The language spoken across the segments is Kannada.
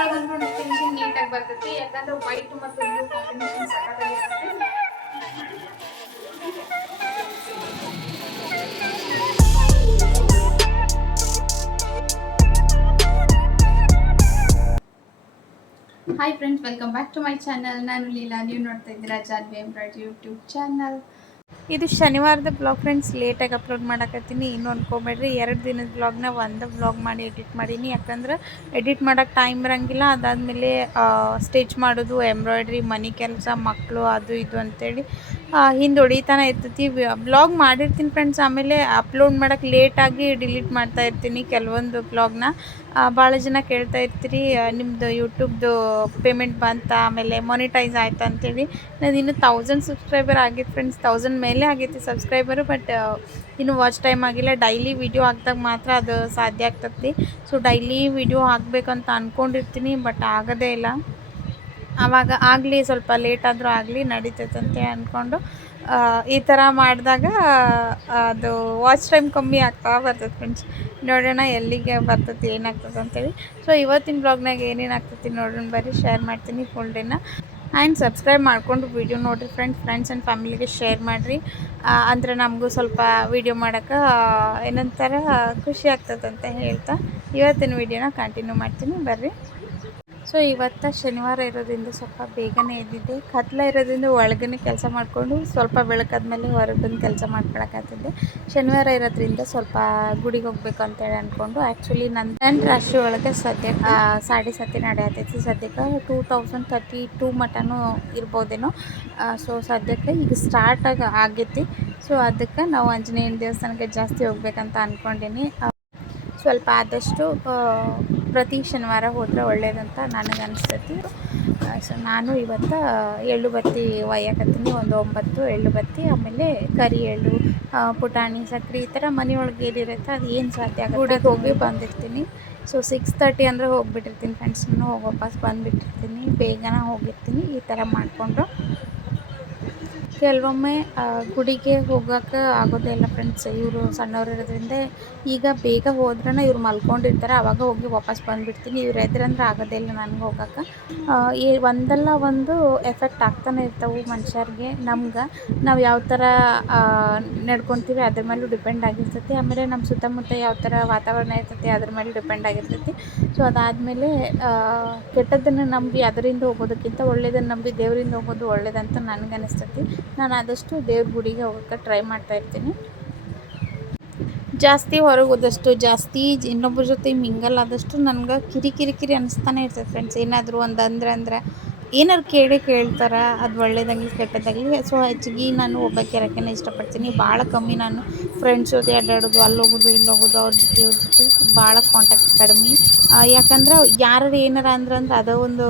ಇದ್ರೊಳಗಂತೂ ಫಿನಿಶಿಂಗ್ ನೀಟಾಗಿ ಬರ್ತೈತಿ ಯಾಕಂದ್ರೆ ವೈಟ್ ಮತ್ತು ಬ್ಲೂ ಕಾಂಬಿನೇಷನ್ ಸಖತ್ತಾಗಿರುತ್ತೆ. Hi friends, welcome back to my channel. ನಾನು ಲೀಲಾ, ನೀವು ನೋಡ್ತಾ ಇದ್ದೀರಾ ಜಾನ್ವಿ ಎಂಬ್ರಾಯ್ಡ್ರಿ ಯೂಟ್ಯೂಬ್ ಚಾನಲ್. ಇದು ಶನಿವಾರದ ಬ್ಲಾಗ್ ಫ್ರೆಂಡ್ಸ್. ಲೇಟಾಗಿ ಅಪ್ಲೋಡ್ ಮಾಡಕತ್ತೀನಿ, ಇನ್ನೂ ಅನ್ಕೊಬೇಡ್ರಿ. 2 ದಿನದ ಬ್ಲಾಗ್ನ ಒಂದು ಬ್ಲಾಗ್ ಮಾಡಿ ಎಡಿಟ್ ಮಾಡೀನಿ. ಯಾಕಂದ್ರೆ ಎಡಿಟ್ ಮಾಡೋಕ್ಕೆ ಟೈಮ್ ಇರೋಂಗಿಲ್ಲ. ಅದಾದಮೇಲೆ ಸ್ಟಿಚ್ ಮಾಡೋದು, ಎಂಬ್ರಾಯ್ಡ್ರಿ, ಮನೆ ಕೆಲಸ, ಮಕ್ಕಳು, ಅದು ಇದು ಅಂತೇಳಿ ಹಿಂದೆ ಹೊಡಿತಾನೆ ಇರ್ತೈತಿ. ಬ್ಲಾಗ್ ಮಾಡಿರ್ತೀನಿ ಫ್ರೆಂಡ್ಸ್, ಆಮೇಲೆ ಅಪ್ಲೋಡ್ ಮಾಡೋಕ್ಕೆ ಲೇಟಾಗಿ ಡಿಲೀಟ್ ಮಾಡ್ತಾ ಇರ್ತೀನಿ ಕೆಲವೊಂದು ಬ್ಲಾಗ್ನ. ಭಾಳ ಜನ ಕೇಳ್ತಾ ಇರ್ತೀರಿ, ನಿಮ್ಮದು ಯೂಟ್ಯೂಬ್ದು ಪೇಮೆಂಟ್ ಬಂತ, ಆಮೇಲೆ ಮೊನಿಟೈಸ್ ಆಯ್ತು ಅಂತೇಳಿ. ನಾನು ಇನ್ನೂ 1000 ಸಬ್ಸ್ಕ್ರೈಬರ್ ಆಗಿತ್ತು ಫ್ರೆಂಡ್ಸ್. 1000 ಮೇಲೆ ಆಗೈತಿ ಸಬ್ಸ್ಕ್ರೈಬರು, ಬಟ್ ಇನ್ನೂ ವಾಚ್ ಟೈಮ್ ಆಗಿಲ್ಲ. ಡೈಲಿ ವಿಡಿಯೋ ಹಾಕಿದಾಗ ಮಾತ್ರ ಅದು ಸಾಧ್ಯ ಆಗ್ತೈತಿ. ಸೊ ಡೈಲಿ ವಿಡಿಯೋ ಹಾಕಬೇಕಂತ ಅಂದ್ಕೊಂಡಿರ್ತೀನಿ, ಬಟ್ ಆಗೋದೇ ಇಲ್ಲ. ಆವಾಗ ಆಗಲಿ, ಸ್ವಲ್ಪ ಲೇಟ್ ಆದರೂ ಆಗಲಿ ನಡೀತೈತೆ ಅಂತೇಳಿ ಅಂದ್ಕೊಂಡು ಈ ಥರ ಮಾಡಿದಾಗ ಅದು ವಾಚ್ ಟೈಮ್ ಕಮ್ಮಿ ಆಗ್ತಾ ಬರ್ತೈತೆ ಫ್ರೆಂಡ್ಸ್. ನೋಡೋಣ ಎಲ್ಲಿಗೆ ಬರ್ತೈತಿ, ಏನಾಗ್ತದೆ ಅಂತೇಳಿ. ಸೊ ಇವತ್ತಿನ ಬ್ಲಾಗ್ನಾಗ ಏನೇನು ಆಗ್ತೈತಿ ನೋಡೋಣ ಬರ್ರಿ, ಶೇರ್ ಮಾಡ್ತೀನಿ ಫುಲ್ ಡೇನ. ಆ್ಯಂಡ್ ಸಬ್ಸ್ಕ್ರೈಬ್ ಮಾಡಿಕೊಂಡು ವಿಡಿಯೋ ನೋಡಿರಿ ಫ್ರೆಂಡ್ಸ್ ಆ್ಯಂಡ್ ಫ್ಯಾಮಿಲಿಗೆ ಶೇರ್ ಮಾಡಿರಿ. ಅಂದರೆ ನಮಗೂ ಸ್ವಲ್ಪ ವಿಡಿಯೋ ಮಾಡೋಕ್ಕೆ ಏನಂತಾರೆ ಖುಷಿ ಆಗ್ತದೆ ಅಂತ ಹೇಳ್ತಾ ಇವತ್ತಿನ ವಿಡಿಯೋನ ಕಂಟಿನ್ಯೂ ಮಾಡ್ತೀನಿ ಬರ್ರಿ. ಸೊ ಇವತ್ತು ಶನಿವಾರ ಇರೋದ್ರಿಂದ ಸ್ವಲ್ಪ ಬೇಗನೆ ಎದ್ದಿದ್ದೆ. ಕತ್ಲ ಇರೋದ್ರಿಂದ ಒಳಗನೆ ಕೆಲಸ ಮಾಡಿಕೊಂಡು ಸ್ವಲ್ಪ ಬೆಳಕಾದ್ಮೇಲೆ ಹೊರಗೆ ಬಂದು ಕೆಲಸ ಮಾಡ್ಕೊಳಕ್ಕಾಗ್ತಿದ್ದೆ. ಶನಿವಾರ ಇರೋದ್ರಿಂದ ಸ್ವಲ್ಪ ಗುಡಿಗೆ ಹೋಗ್ಬೇಕು ಅಂತೇಳಿ ಅಂದ್ಕೊಂಡು, ಆ್ಯಕ್ಚುಲಿ ನನ್ನ ರಾಶಿ ಒಳಗೆ ಸದ್ಯ ಸಾಡೆ ಸತಿ ನಡೆಯತೈತಿ. ಸದ್ಯಕ್ಕೆ 2032 ಮಟನೂ ಇರ್ಬೋದೇನೋ. ಸೊ ಸದ್ಯಕ್ಕೆ ಈಗ ಸ್ಟಾರ್ಟ್ ಆಗೈತಿ. ಸೊ ಅದಕ್ಕೆ ನಾವು ಆಂಜನೇಯನ ದೇವಸ್ಥಾನಕ್ಕೆ ಜಾಸ್ತಿ ಹೋಗ್ಬೇಕಂತ ಅಂದ್ಕೊಂಡೀನಿ. ಸ್ವಲ್ಪ ಆದಷ್ಟು ಪ್ರತಿ ಶನಿವಾರ ಹೋದರೆ ಒಳ್ಳೇದಂತ ನನಗೆ ಅನಿಸ್ತೈತಿ. ಸೊ ನಾನು ಇವತ್ತು ಎಳ್ಳು ಬತ್ತಿ ಒಯ್ಯಕತ್ತೀನಿ, ಒಂದು 9 ಎಳ್ಳು ಬತ್ತಿ, ಆಮೇಲೆ ಕರಿ ಎಳ್ಳು, ಪುಟಾಣಿ, ಸಕ್ಕರೆ, ಈ ಥರ ಮನೆಯೊಳಗೆ ಏನಿರುತ್ತೆ ಅದು ಏನು ಸಾಧ್ಯ ಆಗುತ್ತೆ ಗುಡಿಗೆ ಹೋಗಿ ಬಂದಿರ್ತೀನಿ. ಸೊ 6:30 ಅಂದರೆ ಹೋಗಿಬಿಟ್ಟಿರ್ತೀನಿ ಫ್ರೆಂಡ್ಸ್. ನಾನು ಹೋಗಿ ವಾಪಸ್ ಬಂದುಬಿಟ್ಟಿರ್ತೀನಿ, ಬೇಗನೆ ಹೋಗಿರ್ತೀನಿ ಈ ಥರ ಮಾಡಿಕೊಂಡು. ಕೆಲವೊಮ್ಮೆ ಗುಡಿಗೆ ಹೋಗೋಕೆ ಆಗೋದೇ ಇಲ್ಲ ಫ್ರೆಂಡ್ಸ್, ಇವರು ಸಣ್ಣವ್ರು ಇರೋದ್ರಿಂದ. ಈಗ ಬೇಗ ಹೋದ್ರೂ ಇವ್ರು ಮಲ್ಕೊಂಡಿರ್ತಾರೆ, ಆವಾಗ ಹೋಗಿ ವಾಪಸ್ ಬಂದುಬಿಡ್ತೀನಿ. ಇವ್ರು ಎದ್ರಂದ್ರೆ ಆಗೋದೇ ಇಲ್ಲ ನನಗೆ ಹೋಗೋಕೆ. ಒಂದಲ್ಲ ಒಂದು ಎಫೆಕ್ಟ್ ಆಗ್ತಾನೆ ಇರ್ತವೆ ಮನುಷ್ಯರಿಗೆ. ನಮ್ಗೆ ನಾವು ಯಾವ ಥರ ನಡ್ಕೊತೀವಿ ಅದ್ರ ಮೇಲೂ ಡಿಪೆಂಡ್ ಆಗಿರ್ತೈತಿ. ಆಮೇಲೆ ನಮ್ಮ ಸುತ್ತಮುತ್ತ ಯಾವ ಥರ ವಾತಾವರಣ ಇರ್ತೈತಿ ಅದ್ರ ಮೇಲೆ ಡಿಪೆಂಡ್ ಆಗಿರ್ತೈತಿ. ಸೊ ಅದಾದಮೇಲೆ ಕೆಟ್ಟದ್ದನ್ನು ನಂಬಿ ಅದರಿಂದ ಹೋಗೋದಕ್ಕಿಂತ ಒಳ್ಳೇದನ್ನು ನಂಬಿ ದೇವರಿಂದ ಹೋಗೋದು ಒಳ್ಳೇದಂತ ನನಗನ್ನಿಸ್ತೈತಿ. ನಾನು ಆದಷ್ಟು ದೇವ್ರ ಗುಡಿಗೆ ಹೋಗೋಕ್ಕೆ ಟ್ರೈ ಮಾಡ್ತಾಯಿರ್ತೀನಿ. ಜಾಸ್ತಿ ಹೊರಗೆ ಹೋದಷ್ಟು, ಜಾಸ್ತಿ ಇನ್ನೊಬ್ಬರ ಜೊತೆ ಮಿಂಗಲ್ ಆದಷ್ಟು ನನಗೆ ಕಿರಿಕಿರಿ ಅನ್ನಿಸ್ತಾನೆ ಇರ್ತದೆ ಫ್ರೆಂಡ್ಸ್. ಏನಾದರೂ ಒಂದು ಅಂದ್ರೆ ಏನಾದ್ರು ಕೇಳ್ತಾರೆ, ಅದು ಒಳ್ಳೇದಾಗಲಿ ಕೆಟ್ಟದಾಗಲಿ. ಸೊ ಹೆಚ್ಚಿಗೆ ನಾನು ಒಬ್ಬಾಕೆ ಇರೋಕ್ಕೆ ಇಷ್ಟಪಡ್ತೀನಿ. ಭಾಳ ಕಮ್ಮಿ ನಾನು ಫ್ರೆಂಡ್ಸ್ ಜೊತೆ ಅಡ್ಡಾಡೋದು, ಅಲ್ಲಿ ಹೋಗೋದು ಇಲ್ಲಿ ಹೋಗೋದು, ಅವ್ರ ಜೊತೆ ಭಾಳ ಕಾಂಟ್ಯಾಕ್ಟ್ ಕಡಿಮೆ. ಯಾಕಂದ್ರೆ ಯಾರು ಏನಾರ ಅಂದ್ರೆ ಅದೋ ಒಂದು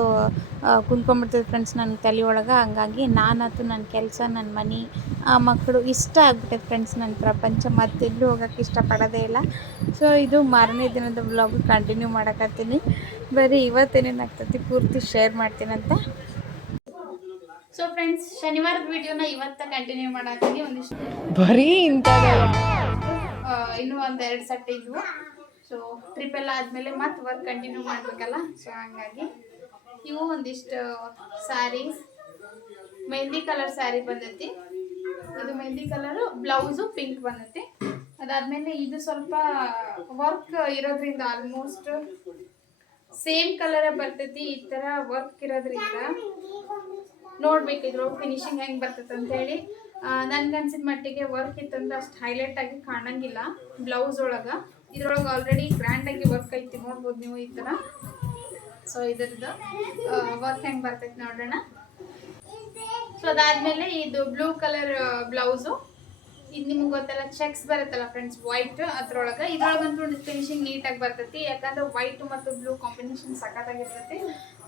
ಕುಂತ್ಕೊಂಡ್ಬಿಡ್ತದೆ ಫ್ರೆಂಡ್ಸ್ ನನ್ನ ತಲೆ ಒಳಗೆ. ಹಂಗಾಗಿ ನಾನಂತೂ ನನ್ನ ಕೆಲಸ, ನನ್ನ ಮನೆ, ಮಕ್ಕಳು ಇಷ್ಟ ಆಗ್ಬಿಟ್ಟೈತೆ ಫ್ರೆಂಡ್ಸ್. ನನ್ನ ಪ್ರಪಂಚ ಮತ್ತೆಲ್ಲೂ ಹೋಗೋಕ್ಕೆ ಇಷ್ಟಪಡೋದೇ ಇಲ್ಲ. ಸೊ ಇದು ಮಾರನೇ ದಿನದ ವ್ಲಾಗು ಕಂಟಿನ್ಯೂ ಮಾಡಕತ್ತೀನಿ. ಬರೀ ಇವತ್ತೇನೇನು ಆಗ್ತೈತಿ ಪೂರ್ತಿ ಶೇರ್ ಮಾಡ್ತೀನಂತ. ಸೊ ಫ್ರೆಂಡ್ಸ್, ಶನಿವಾರದ ವಿಡಿಯೋನ ಇವತ್ತ ಕಂಟಿನ್ಯೂ ಮಾಡತ್ತೀನಿ. ಒಂದಿಷ್ಟು ಬರೀ ಇನ್ನೂ ಒಂದು 2 ಸೆಟ್ ಇದ್ವು. ಸೊ ಟ್ರಿಪ್ ಎಲ್ಲ ಆದಮೇಲೆ ಮತ್ತೆ ವರ್ಕ್ ಕಂಟಿನ್ಯೂ ಮಾಡಬೇಕಲ್ಲ. ಸೊ ಹಂಗಾಗಿ ಇವು ಒಂದಿಷ್ಟು ಸ್ಯಾರೀಸ್. ಮೆಹಂದಿ ಕಲರ್ ಸ್ಯಾರಿ ಬಂದೈತಿ. ಇದು ಮೆಹಂದಿ ಕಲರು, ಬ್ಲೌಸು ಪಿಂಕ್ ಬಂದೈತಿ. ಅದಾದಮೇಲೆ ಇದು ಸ್ವಲ್ಪ ವರ್ಕ್ ಇರೋದ್ರಿಂದ ಆಲ್ಮೋಸ್ಟ್ ಸೇಮ್ ಕಲರೇ ಬರ್ತೈತಿ. ಈ ಥರ ವರ್ಕ್ ಇರೋದ್ರಿಂದ ನೋಡ್ಬೇಕು ಇದ್ರೊಳಗೆ ಫಿನಿಶಿಂಗ್ ಹೆಂಗೆ ಬರ್ತೈತೆ ಅಂತೇಳಿ. ನನ್ಗನ್ಸಿದ ಮಟ್ಟಿಗೆ ವರ್ಕ್ ಇತ್ತಂದ್ರೆ ಅಷ್ಟು ಹೈಲೈಟ್ ಆಗಿ ಕಾಣಂಗಿಲ್ಲ ಬ್ಲೌಸ್ ಒಳಗೆ. ಇದ್ರೊಳಗೆ ಆಲ್ರೆಡಿ ಗ್ರ್ಯಾಂಡಾಗಿ ವರ್ಕ್ ಐತಿ, ನೋಡ್ಬೋದು ನೀವು ಈ ಥರ. ಸೊ ಇದ್ರದ್ದು ವರ್ಕ್ ಹೆಂಗೆ ಬರ್ತೈತೆ ನೋಡೋಣ. ಸೊ ಅದಾದಮೇಲೆ ಇದು ಬ್ಲೂ ಕಲರ್ ಬ್ಲೌಸು. ಇದು ನಿಮ್ಗೆ ಗೊತ್ತಲ್ಲ, ಚೆಕ್ಸ್ ಬರುತ್ತಲ್ಲ ಫ್ರೆಂಡ್ಸ್, ವೈಟ್ ಅದ್ರೊಳಗೆ. ಇದ್ರೊಳಗಂತೂ ಫಿನಿಶಿಂಗ್ ನೀಟಾಗಿ ಬರ್ತೈತಿ, ಯಾಕಂದ್ರೆ ವೈಟ್ ಮತ್ತು ಬ್ಲೂ ಕಾಂಬಿನೇಷನ್ ಸಖತ್ತಾಗಿರ್ತೈತಿ.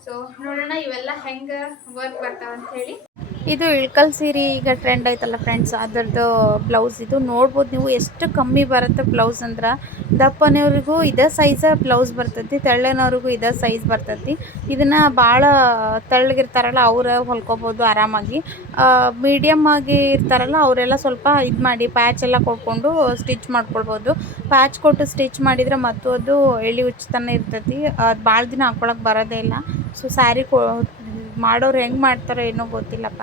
ಸೊ ನೋಡೋಣ ಇವೆಲ್ಲ ಹೆಂಗೆ ವರ್ಕ್ ಬರ್ತಾವ ಅಂತ ಹೇಳಿ. ಇದು ಇಳ್ಕಲ್ ಸೀರೆ ಈಗ ಟ್ರೆಂಡ್ ಐತಲ್ಲ ಫ್ರೆಂಡ್ಸ್, ಅದರದ್ದು ಬ್ಲೌಸ್ ಇದು ನೋಡ್ಬೋದು ನೀವು. ಎಷ್ಟು ಕಮ್ಮಿ ಬರುತ್ತೆ ಬ್ಲೌಸ್ ಅಂದ್ರೆ, ದಪ್ಪನವ್ರಿಗೂ ಇದೇ ಸೈಜ್ ಬ್ಲೌಸ್ ಬರ್ತೈತಿ, ತೆಳ್ಳನವ್ರಿಗೂ ಇದೇ ಸೈಜ್ ಬರ್ತೈತಿ. ಇದನ್ನು ಭಾಳ ತೆಳ್ಳಗಿರ್ತಾರಲ್ಲ ಅವ್ರು ಹೊಲ್ಕೋಬೋದು ಆರಾಮಾಗಿ. ಮೀಡಿಯಮ್ ಆಗಿ ಇರ್ತಾರಲ್ಲ ಅವರೆಲ್ಲ ಸ್ವಲ್ಪ ಇದು ಮಾಡಿ ಪ್ಯಾಚ್ ಎಲ್ಲ ಕೊಟ್ಕೊಂಡು ಸ್ಟಿಚ್ ಮಾಡ್ಕೊಳ್ಬೋದು. ಪ್ಯಾಚ್ ಕೊಟ್ಟು ಸ್ಟಿಚ್ ಮಾಡಿದರೆ ಮತ್ತು ಅದು ಎಳೆ ಉಚ್ತಾನೆ ಇರ್ತೈತಿ, ಅದು ಭಾಳ ದಿನ ಹಾಕ್ಕೊಳಕ್ಕೆ ಬರೋದೇ ಇಲ್ಲ. ಸೊ ಸ್ಯಾರಿ ಮಾಡೋರು ಹೆಂಗೆ ಮಾಡ್ತಾರೋ ಏನೋ ಗೊತ್ತಿಲ್ಲಪ್ಪ.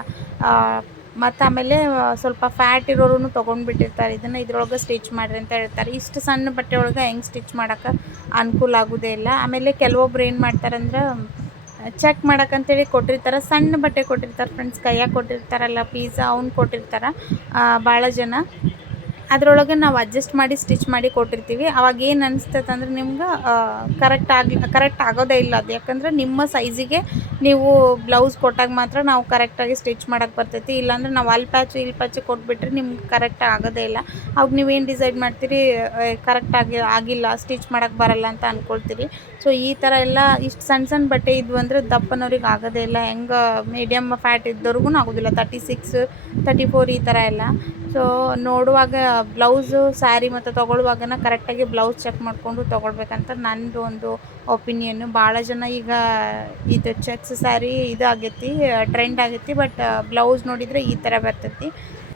ಮತ್ತು ಆಮೇಲೆ ಸ್ವಲ್ಪ ಫ್ಯಾಟ್ ಇರೋರು ತೊಗೊಂಡ್ಬಿಟ್ಟಿರ್ತಾರೆ ಇದನ್ನು, ಇದ್ರೊಳಗೆ ಸ್ಟಿಚ್ ಮಾಡಿರಿ ಅಂತ ಹೇಳ್ತಾರೆ. ಇಷ್ಟು ಸಣ್ಣ ಬಟ್ಟೆ ಒಳಗೆ ಹೆಂಗೆ ಸ್ಟಿಚ್ ಮಾಡೋಕ್ಕೆ ಅನುಕೂಲ ಆಗೋದೇ ಇಲ್ಲ. ಆಮೇಲೆ ಕೆಲವೊಬ್ರು ಏನು ಮಾಡ್ತಾರಂದ್ರೆ ಚೆಕ್ ಮಾಡೋಕ್ಕಂತೇಳಿ ಕೊಟ್ಟಿರ್ತಾರೆ, ಸಣ್ಣ ಬಟ್ಟೆ ಕೊಟ್ಟಿರ್ತಾರೆ ಫ್ರೆಂಡ್ಸ್, ಕೈಯಾಗೆ ಕೊಟ್ಟಿರ್ತಾರಲ್ಲ ಪೀಝಾ ಅವ್ನು ಕೊಟ್ಟಿರ್ತಾರೆ ಭಾಳ ಜನ. ಅದರೊಳಗೆ ನಾವು ಅಡ್ಜಸ್ಟ್ ಮಾಡಿ ಸ್ಟಿಚ್ ಮಾಡಿ ಕೊಟ್ಟಿರ್ತೀವಿ. ಅವಾಗ ಏನು ಅನಿಸ್ತೈತೆ ಅಂದ್ರೆ ನಿಮ್ಗೆ ಕರೆಕ್ಟ್ ಆಗೋದೇ ಇಲ್ಲ ಅದು. ಯಾಕಂದ್ರೆ ನಿಮ್ಮ ಸೈಜಿಗೆ ನೀವು ಬ್ಲೌಸ್ ಕೊಟ್ಟಾಗ ಮಾತ್ರ ನಾವು ಕರೆಕ್ಟಾಗಿ ಸ್ಟಿಚ್ ಮಾಡೋಕ್ಕೆ ಬರ್ತೈತಿ. ಇಲ್ಲಾಂದ್ರೆ ನಾವು ಅಲ್ಲಿ ಪ್ಯಾಚ್ ಕೊಟ್ಬಿಟ್ರೆ ನಿಮ್ಗೆ ಕರೆಕ್ಟ್ ಆಗೋದೇ ಇಲ್ಲ. ಅವಾಗ ನೀವೇನು ಡಿಸೈಡ್ ಮಾಡ್ತೀರಿ, ಆಗಿಲ್ಲ ಸ್ಟಿಚ್ ಮಾಡೋಕ್ಕೆ ಬರಲ್ಲ ಅಂತ ಅಂದ್ಕೊಳ್ತೀರಿ. ಸೊ ಈ ಥರ ಎಲ್ಲ ಇಷ್ಟು ಸಣ್ಣ ಬಟ್ಟೆ ಇದ್ವು ಅಂದರೆ ದಪ್ಪನವ್ರಿಗೆ ಆಗೋದೇ ಇಲ್ಲ. ಹೆಂಗೆ ಮೀಡಿಯಮ್ ಫ್ಯಾಟ್ ಇದ್ದವ್ರಿಗೂ ಆಗೋದಿಲ್ಲ, 36, 34 ಈ ಥರ ಎಲ್ಲ. ಸೊ ನೋಡುವಾಗ ಬ್ಲೌಸು ಸ್ಯಾರಿ ಮತ್ತು ತೊಗೊಳ್ಳುವಾಗನ ಕರೆಕ್ಟಾಗಿ ಬ್ಲೌಸ್ ಚೆಕ್ ಮಾಡಿಕೊಂಡು ತೊಗೊಳ್ಬೇಕಂತ ನನ್ನದು ಒಂದು ಒಪಿನಿಯನ್ನು. ಭಾಳ ಜನ ಈಗ ಇದು ಚೆಕ್ಸ್ ಸ್ಯಾರಿ ಇದು ಆಗೈತಿ, ಟ್ರೆಂಡ್ ಆಗೈತಿ. ಬಟ್ ಬ್ಲೌಸ್ ನೋಡಿದರೆ ಈ ಥರ ಬರ್ತೈತಿ.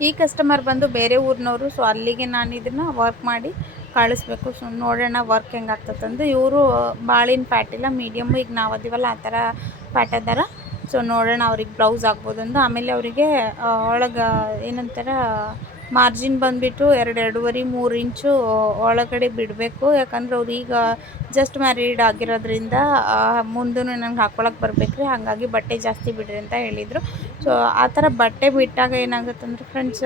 ಈ ಕಸ್ಟಮರ್ ಬಂದು ಬೇರೆ ಊರಿನವರು. ಸೊ ಅಲ್ಲಿಗೆ ನಾನು ಇದನ್ನು ವರ್ಕ್ ಮಾಡಿ ಕಳಿಸ್ಬೇಕು. ಸೊ ನೋಡೋಣ ವರ್ಕ್ ಹೆಂಗೆ ಆಗ್ತದಂದು. ಇವರು ಭಾಳಿನ ಫ್ಯಾಟ್ ಇಲ್ಲ, ಮೀಡಿಯಮ್ಮು ಈಗ ನಾವು ಅದೀವಲ್ಲ ಆ ಥರ ಫ್ಯಾಟ್ ಅದಾರ. ಸೊ ನೋಡೋಣ ಅವ್ರಿಗೆ ಬ್ಲೌಸ್ ಆಗ್ಬೋದಂದು. ಆಮೇಲೆ ಅವರಿಗೆ ಒಳಗೆ ಏನಂತಾರೆ ಮಾರ್ಜಿನ್ ಬಂದುಬಿಟ್ಟು 2-2.5-3 ಇಂಚು ಒಳಗಡೆ ಬಿಡಬೇಕು. ಯಾಕಂದ್ರೆ ಅವ್ರು ಈಗ ಜಸ್ಟ್ ಮ್ಯಾರಿಡ್ ಆಗಿರೋದ್ರಿಂದ ಮುಂದೂ ನನಗೆ ಹಾಕ್ಕೊಳಕ್ಕೆ ಬರ್ಬೇಕ್ರಿ, ಹಾಗಾಗಿ ಬಟ್ಟೆ ಜಾಸ್ತಿ ಬಿಡ್ರಿ ಅಂತ ಹೇಳಿದರು. ಸೊ ಆ ಥರ ಬಟ್ಟೆ ಬಿಟ್ಟಾಗ ಏನಾಗುತ್ತಂದ್ರೆ ಫ್ರೆಂಡ್ಸ್,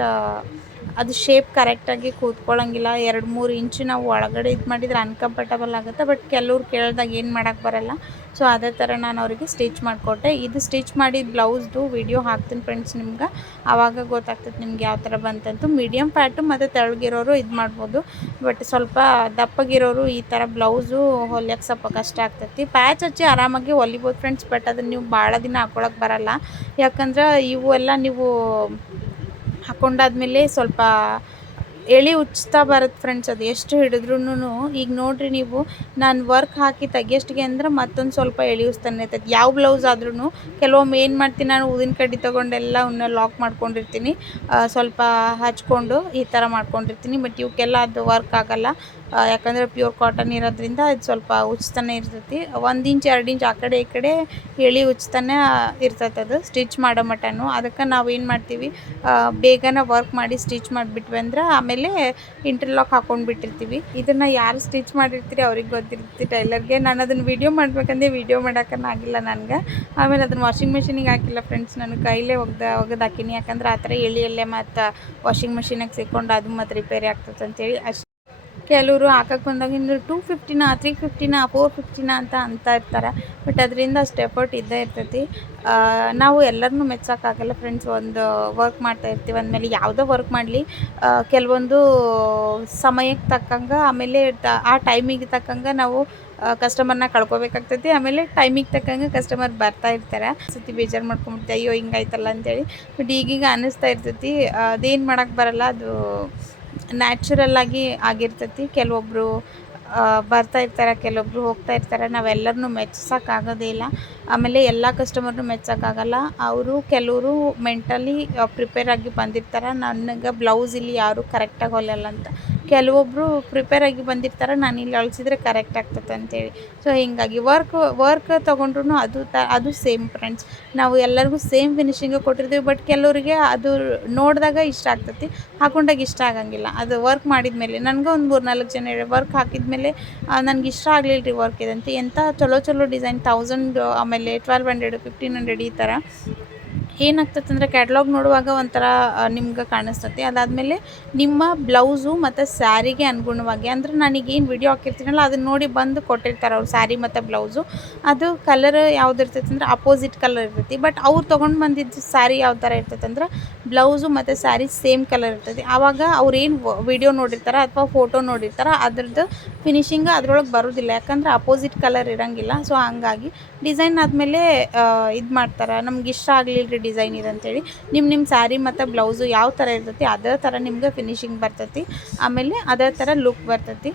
ಅದು ಶೇಪ್ ಕರೆಕ್ಟಾಗಿ ಕೂತ್ಕೊಳ್ಳೋಂಗಿಲ್ಲ. 2-3 ಇಂಚು ನಾವು ಒಳಗಡೆ ಇದು ಮಾಡಿದರೆ ಅನ್ಕಂಫರ್ಟಬಲ್ ಆಗುತ್ತೆ. ಬಟ್ ಕೆಲವ್ರು ಕೇಳಿದಾಗ ಏನು ಮಾಡೋಕ್ಕೆ ಬರಲ್ಲ. ಸೊ ಅದೇ ಥರ ನಾನು ಅವರಿಗೆ ಸ್ಟಿಚ್ ಮಾಡಿಕೊಟ್ಟೆ. ಇದು ಸ್ಟಿಚ್ ಮಾಡಿದ ಬ್ಲೌಸ್ದು ವಿಡಿಯೋ ಹಾಕ್ತೀನಿ ಫ್ರೆಂಡ್ಸ್ ನಿಮ್ಗೆ, ಆವಾಗ ಗೊತ್ತಾಗ್ತದೆ ನಿಮ್ಗೆ ಯಾವ ಥರ ಬಂತಂತು. ಮೀಡಿಯಮ್ ಫ್ಯಾಟು ಮತ್ತು ತೆಳ್ಳಗಿರೋರು ಇದು ಮಾಡ್ಬೋದು. ಬಟ್ ಸ್ವಲ್ಪ ದಪ್ಪಗಿರೋರು ಈ ಥರ ಬ್ಲೌಸು ಹೊಲಿಯೋಕ್ಕೆ ಸ್ವಲ್ಪ ಕಷ್ಟ ಆಗ್ತೈತಿ. ಪ್ಯಾಚ್ ಹಚ್ಚಿ ಆರಾಮಾಗಿ ಹೊಲಿಬೋದು ಫ್ರೆಂಡ್ಸ್, ಬಟ್ ಅದನ್ನು ನೀವು ಭಾಳ ದಿನ ಹಾಕ್ಕೊಳಕ್ಕೆ ಬರಲ್ಲ. ಯಾಕಂದ್ರೆ ಇವು ಎಲ್ಲ ನೀವು ಹಾಕ್ಕೊಂಡಾದ್ಮೇಲೆ ಸ್ವಲ್ಪ ಎಳೆ ಉಚ್ತಾ ಬರುತ್ತೆ ಫ್ರೆಂಡ್ಸ್, ಅದು ಎಷ್ಟು ಹಿಡಿದ್ರೂ. ಈಗ ನೋಡಿರಿ ನೀವು, ನಾನು ವರ್ಕ್ ಹಾಕಿ ತೆಗಿಯೋಷ್ಟಿಗೆ ಅಂದ್ರೆ ಮತ್ತೊಂದು ಸ್ವಲ್ಪ ಎಳೆ ಉಚ್ತಾನೆ ಇರ್ತೈತೆ. ಯಾವ ಬ್ಲೌಸ್ ಆದ್ರೂ ಕೆಲವೊಮ್ಮೆ ಏನು ಮಾಡ್ತೀನಿ, ನಾನು ಊದಿನ ಕಡ್ಡಿ ತೊಗೊಂಡೆಲ್ಲ ಅವನ್ನ ಲಾಕ್ ಮಾಡ್ಕೊಂಡಿರ್ತೀನಿ, ಸ್ವಲ್ಪ ಹಚ್ಕೊಂಡು ಈ ಥರ ಮಾಡ್ಕೊಂಡಿರ್ತೀನಿ. ಬಟ್ ಇವಕ್ಕೆಲ್ಲ ಅದು ವರ್ಕ್ ಆಗೋಲ್ಲ. ಯಾಕಂದರೆ ಪ್ಯೂರ್ ಕಾಟನ್ ಇರೋದ್ರಿಂದ ಅದು ಸ್ವಲ್ಪ ಉಚ್ತಾನೆ ಇರ್ತೈತಿ. 1 ಇಂಚ್ 2 ಇಂಚ್ ಆ ಕಡೆ ಈ ಕಡೆ ಎಳೆ ಉಚ್ತಾನೆ ಇರ್ತೈತೆ ಅದು ಸ್ಟಿಚ್ ಮಾಡೋ ಮಟನು. ಅದಕ್ಕೆ ನಾವು ಏನು ಮಾಡ್ತೀವಿ, ಬೇಗನೆ ವರ್ಕ್ ಮಾಡಿ ಸ್ಟಿಚ್ ಮಾಡಿಬಿಟ್ವಿ ಅಂದ್ರೆ ಆಮೇಲೆ ಇಂಟರ್ಲಾಕ್ ಹಾಕ್ಕೊಂಡು ಬಿಟ್ಟಿರ್ತೀವಿ. ಇದನ್ನು ಯಾರು ಸ್ಟಿಚ್ ಮಾಡಿರ್ತೀರಿ ಅವ್ರಿಗೆ ಗೊತ್ತಿರ್ತೀವಿ ಟೈಲರ್ಗೆ. ನಾನು ಅದನ್ನು ವೀಡಿಯೋ ಮಾಡ್ಬೇಕಂದ್ರೆ ವೀಡಿಯೋ ಮಾಡೋಕ್ಕನಾಗಿಲ್ಲ ನನಗೆ. ಆಮೇಲೆ ಅದನ್ನು ವಾಷಿಂಗ್ ಮಿಷಿನಿಗೆ ಹಾಕಿಲ್ಲ ಫ್ರೆಂಡ್ಸ್, ನಾನು ಕೈಲೇ ಒಗ್ದು ಹಾಕೀನಿ. ಯಾಕಂದ್ರೆ ಆ ಥರ ಎಳೆಯಲ್ಲೇ ಮತ್ತು ವಾಷಿಂಗ್ ಮಿಷಿನಾಗೆ ಸಿಕ್ಕೊಂಡು ಅದು ಮತ್ತು ರಿಪೇರಿ ಆಗ್ತದೆ ಅಂತೇಳಿ ಅಷ್ಟೇ. ಕೆಲವರು ಹಾಕಕ್ಕೆ ಬಂದಾಗ ಇನ್ನು 250 350 450 ಅಂತ ಇರ್ತಾರೆ. ಬಟ್ ಅದರಿಂದ ಅಷ್ಟು ಎಫರ್ಟ್ ಇದ್ದೇ ಇರ್ತೈತಿ. ನಾವು ಎಲ್ಲರನ್ನೂ ಮೆಚ್ಚೋಕ್ಕಾಗಲ್ಲ ಫ್ರೆಂಡ್ಸ್. ಒಂದು ವರ್ಕ್ ಮಾಡ್ತಾ ಇರ್ತೀವಿ ಅಂದಮೇಲೆ ಯಾವುದೋ ವರ್ಕ್ ಮಾಡಲಿ, ಕೆಲವೊಂದು ಸಮಯಕ್ಕೆ ತಕ್ಕಂಗೆ, ಆಮೇಲೆ ಆ ಟೈಮಿಗೆ ತಕ್ಕಂಗೆ ನಾವು ಕಸ್ಟಮರ್ನ ಕಳ್ಕೊಬೇಕಾಗ್ತೈತಿ. ಆಮೇಲೆ ಟೈಮಿಗೆ ತಕ್ಕಂಗೆ ಕಸ್ಟಮರ್ ಬರ್ತಾ ಇರ್ತಾರೆ. ಸತಿ ಬೇಜಾರು ಮಾಡ್ಕೊಂಬಿಡ್ತೀವಿ, ಅಯ್ಯೋ ಹಿಂಗಾಯ್ತಲ್ಲ ಅಂತೇಳಿ. ಬಟ್ ಈಗೀಗ ಅನ್ನಿಸ್ತಾ ಇರ್ತೈತಿ, ಅದೇನು ಮಾಡೋಕ್ಕೆ ಬರಲ್ಲ, ಅದು ನ್ಯಾಚುರಲ್ ಆಗಿರ್ತೈತಿ. ಕೆಲವೊಬ್ಬರು ಬರ್ತಾ ಇರ್ತಾರೆ, ಕೆಲವೊಬ್ಬರು ಹೋಗ್ತಾ ಇರ್ತಾರೆ. ನಾವೆಲ್ಲರನ್ನೂ ಮೆಚ್ಚೋಕ್ಕಾಗೋದೇ ಇಲ್ಲ. ಆಮೇಲೆ ಎಲ್ಲ ಕಸ್ಟಮರ್ನು ಮೆಚ್ಚೋಕ್ಕಾಗಲ್ಲ. ಕೆಲವರು ಮೆಂಟಲಿ ಪ್ರಿಪೇರ್ ಆಗಿ ಬಂದಿರ್ತಾರೆ, ನನಗೆ ಬ್ಲೌಸ್ ಇಲ್ಲಿ ಯಾರು ಕರೆಕ್ಟಾಗಿ ಹೊಲಿಯಲ್ಲ ಅಂತ. ಕೆಲವೊಬ್ಬರು ಪ್ರಿಪೇರ್ ಆಗಿ ಬಂದಿರ್ತಾರೆ, ನಾನು ಇಲ್ಲಿ ಹೊಲಿಸಿದ್ರೆ ಕರೆಕ್ಟ್ ಆಗ್ತದೆ ಅಂತೇಳಿ. ಸೊ ಹೀಗಾಗಿ ವರ್ಕ್ ತೊಗೊಂಡ್ರು ಅದು ಸೇಮ್ ಫ್ರೆಂಡ್ಸ್. ನಾವು ಎಲ್ಲರಿಗೂ ಸೇಮ್ ಫಿನಿಶಿಂಗು ಕೊಟ್ಟಿರ್ತೀವಿ. ಬಟ್ ಕೆಲವರಿಗೆ ಅದು ನೋಡಿದಾಗ ಇಷ್ಟ ಆಗ್ತೈತಿ, ಹಾಕೊಂಡಾಗ ಇಷ್ಟ ಆಗಂಗಿಲ್ಲ. ಅದು ವರ್ಕ್ ಮಾಡಿದ ಮೇಲೆ, ನನಗೆ ಒಂದು 3-4 ಜನ ವರ್ಕ್ ಹಾಕಿದ್ಮೇಲೆ ನನಗೆ ಇಷ್ಟ ಆಗಲಿಲ್ಲ ರೀ ವರ್ಕ್ ಇದಂತೆ. ಎಂಥ ಚಲೋ ಡಿಸೈನ್ 1000, ಆಮೇಲೆ 1200, 1500 ಈ ಥರ ಏನಾಗ್ತದೆ ಅಂದರೆ ಕ್ಯಾಟ್ಲಾಗ್ ನೋಡುವಾಗ ಒಂಥರ ನಿಮ್ಗೆ ಕಾಣಿಸ್ತೈತಿ. ಅದಾದಮೇಲೆ ನಿಮ್ಮ ಬ್ಲೌಸು ಮತ್ತು ಸ್ಯಾರಿಗೆ ಅನುಗುಣವಾಗಿ, ಅಂದರೆ ನನಗೇನು ವಿಡಿಯೋ ಹಾಕಿರ್ತೀನಲ್ಲ ಅದನ್ನು ನೋಡಿ ಬಂದು ಕೊಟ್ಟಿರ್ತಾರೆ ಅವ್ರು. ಸ್ಯಾರಿ ಮತ್ತು ಬ್ಲೌಸು ಅದು ಕಲರ್ ಯಾವ್ದು ಇರ್ತೈತೆ ಅಂದರೆ ಅಪೋಸಿಟ್ ಕಲರ್ ಇರ್ತೈತಿ. ಬಟ್ ಅವ್ರು ತೊಗೊಂಡು ಬಂದಿದ್ದು ಸ್ಯಾರಿ ಯಾವ ಥರ ಇರ್ತೈತೆ ಅಂದ್ರೆ ಬ್ಲೌಸು ಮತ್ತು ಸ್ಯಾರಿ ಸೇಮ್ ಕಲರ್ ಇರ್ತೈತಿ. ಆವಾಗ ಅವ್ರೇನು ವಿಡಿಯೋ ನೋಡಿರ್ತಾರೆ ಅಥವಾ ಫೋಟೋ ನೋಡಿರ್ತಾರೆ ಅದ್ರದ್ದು ಫಿನಿಶಿಂಗ್ ಅದ್ರೊಳಗೆ ಬರೋದಿಲ್ಲ, ಯಾಕಂದ್ರೆ ಅಪೋಸಿಟ್ ಕಲರ್ ಇರೋಂಗಿಲ್ಲ. ಸೊ ಹಂಗಾಗಿ ಡಿಸೈನ್ ಆದಮೇಲೆ ಇದು ಮಾಡ್ತಾರೆ, ನಮ್ಗೆ ಇಷ್ಟ ಆಗಲಿಲ್ಲ ರೀ ಡಿಸೈನ್ ಇದೆ ಅಂತೇಳಿ. ನಿಮ್ಮ ಸ್ಯಾರಿ ಮತ್ತು ಬ್ಲೌಸು ಯಾವ ಥರ ಇರ್ತೈತಿ ಅದೇ ಥರ ನಿಮ್ಗೆ ಫಿನಿಶಿಂಗ್ ಬರ್ತೈತಿ, ಆಮೇಲೆ ಅದೇ ಥರ ಲುಕ್ ಬರ್ತೈತಿ.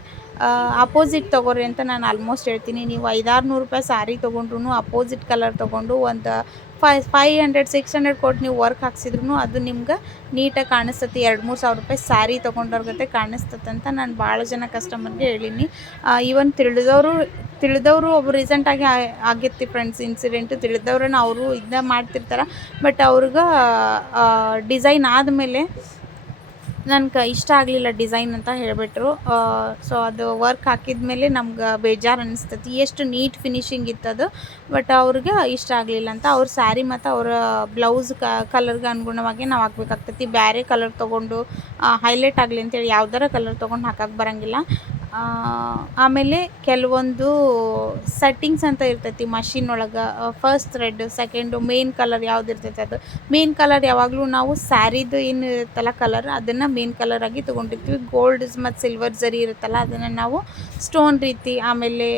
ಅಪೋಸಿಟ್ ತೊಗೊರಿ ಅಂತ ನಾನು ಆಲ್ಮೋಸ್ಟ್ ಹೇಳ್ತೀನಿ. ನೀವು 500-600 ರೂಪಾಯಿ ಸ್ಯಾರಿ ತೊಗೊಂಡ್ರು ಅಪೋಸಿಟ್ ಕಲರ್ ತೊಗೊಂಡು ಒಂದು 500-600 ಕೊಟ್ಟು ನೀವು ವರ್ಕ್ ಹಾಕ್ಸಿದ್ರು ಅದು ನಿಮ್ಗೆ ನೀಟಾಗಿ ಕಾಣಿಸ್ತತಿ. 2-3 ಸಾವಿರ ರೂಪಾಯಿ ಸ್ಯಾರಿ ತೊಗೊಂಡವ್ರಿಗೆ ಕಾಣಿಸ್ತತೆ ಅಂತ ನಾನು ಭಾಳ ಜನ ಕಸ್ಟಮರ್ಗೆ ಹೇಳೀನಿ. ಈವನ್ ತಿಳಿದವರು ಒಬ್ಬರು ರೀಸೆಂಟಾಗಿ ಆಗಿತ್ತು ಫ್ರೆಂಡ್ಸ್ ಇನ್ಸಿಡೆಂಟು. ತಿಳಿದವ್ರನ್ನ ಅವರು ಇದನ್ನ ಮಾಡ್ತಿರ್ತಾರೆ, ಬಟ್ ಅವ್ರಿಗೆ ಡಿಸೈನ್ ಆದಮೇಲೆ ನನಗೆ ಇಷ್ಟ ಆಗಲಿಲ್ಲ ಡಿಸೈನ್ ಅಂತ ಹೇಳಿಬಿಟ್ರು. ಸೊ ಅದು ವರ್ಕ್ ಹಾಕಿದ ಮೇಲೆ ನಮ್ಗೆ ಬೇಜಾರು ಅನ್ನಿಸ್ತೈತಿ, ಎಷ್ಟು ನೀಟ್ ಫಿನಿಶಿಂಗ್ ಇತ್ತದು. ಬಟ್ ಅವ್ರಿಗೆ ಇಷ್ಟ ಆಗಲಿಲ್ಲ ಅಂತ ಅವ್ರ ಸ್ಯಾರಿ ಮತ್ತು ಅವರ ಬ್ಲೌಸ್ ಕಲರ್ಗೆ ಅನುಗುಣವಾಗಿ ನಾವು ಹಾಕ್ಬೇಕಾಗ್ತೈತಿ. ಬೇರೆ ಕಲರ್ ತೊಗೊಂಡು ಹೈಲೈಟ್ ಆಗಲಿ ಅಂತೇಳಿ ಯಾವ್ದಾರ ಕಲರ್ ತೊಗೊಂಡು ಹಾಕಕ್ಕೆ ಬರೋಂಗಿಲ್ಲ. ಆಮೇಲೆ ಕೆಲವೊಂದು ಸೆಟ್ಟಿಂಗ್ಸ್ ಅಂತ ಇರ್ತೈತಿ ಮಷಿನ್ ಒಳಗೆ. First thread, second, main colour ಯಾವ್ದು ಇರ್ತೈತೆ ಅದು. ಮೇನ್ ಕಲರ್ ಯಾವಾಗಲೂ ನಾವು ಸ್ಯಾರಿದು ಏನು ಇರುತ್ತಲ್ಲ ಕಲರ್, ಅದನ್ನು ಮೇನ್ ಕಲರ್ ಆಗಿ ತೊಗೊಂಡಿರ್ತೀವಿ. ಗೋಲ್ಡ್ ಮತ್ತು ಸಿಲ್ವರ್ ಜರಿ ಇರುತ್ತಲ್ಲ ಅದನ್ನು ನಾವು ಸ್ಟೋನ್ ರೀತಿ, ಆಮೇಲೆ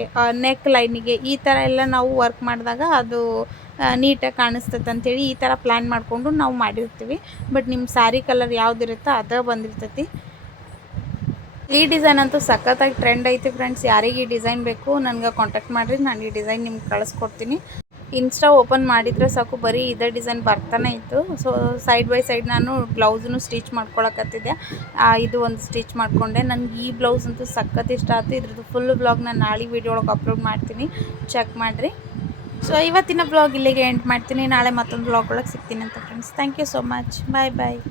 ನೆಕ್ ಲೈನಿಗೆ ಈ ಥರ ಎಲ್ಲ ನಾವು ವರ್ಕ್ ಮಾಡಿದಾಗ ಅದು ನೀಟಾಗಿ ಕಾಣಿಸ್ತದೆ ಅಂತೇಳಿ ಈ ಥರ ಪ್ಲ್ಯಾನ್ ಮಾಡಿಕೊಂಡು ನಾವು ಮಾಡಿರ್ತೀವಿ. ಬಟ್ ನಿಮ್ಮ ಸ್ಯಾರಿ ಕಲರ್ ಯಾವುದಿರುತ್ತೋ ಅದೇ ಬಂದಿರ್ತೈತಿ. ಈ ಡಿಸೈನ್ ಅಂತೂ ಸಖತ್ತಾಗಿ ಟ್ರೆಂಡ್ ಐತಿ ಫ್ರೆಂಡ್ಸ್. ಯಾರಿಗೆ ಈ ಡಿಸೈನ್ ಬೇಕು ನನಗೆ ಕಾಂಟ್ಯಾಕ್ಟ್ ಮಾಡಿರಿ, ನಾನು ಈ ಡಿಸೈನ್ ನಿಮ್ಗೆ ಕಳಿಸ್ಕೊಡ್ತೀನಿ. ಇನ್ಸ್ಟಾ ಓಪನ್ ಮಾಡಿದರೆ ಸಾಕು ಬರೀ ಇದೇ ಡಿಸೈನ್ ಬರ್ತಾನೆ ಇತ್ತು. ಸೊ ಸೈಡ್ ಬೈ ಸೈಡ್ ನಾನು ಬ್ಲೌಸನ್ನು ಸ್ಟಿಚ್ ಮಾಡ್ಕೊಳಕತ್ತಿದ್ದೆ. ಇದು ಒಂದು ಸ್ಟಿಚ್ ಮಾಡಿಕೊಂಡೆ. ನನಗೆ ಈ ಬ್ಲೌಸ್ ಅಂತೂ ಸಖತ್ ಇಷ್ಟ ಆಯ್ತು. ಇದ್ರದ್ದು ಫುಲ್ ಬ್ಲಾಗ್ ನಾನು ನಾಳೆ ವೀಡಿಯೋ ಒಳಗೆ ಅಪ್ಲೋಡ್ ಮಾಡ್ತೀನಿ, ಚೆಕ್ ಮಾಡಿರಿ. ಸೊ ಇವತ್ತಿನ ಬ್ಲಾಗ್ ಇಲ್ಲಿಗೆ ಎಂಡ್ ಮಾಡ್ತೀನಿ. ನಾಳೆ ಮತ್ತೊಂದು ಬ್ಲಾಗ್ ಒಳಗೆ ಸಿಗ್ತೀನಿ ಅಂತ friends. Thank you so much. Bye bye.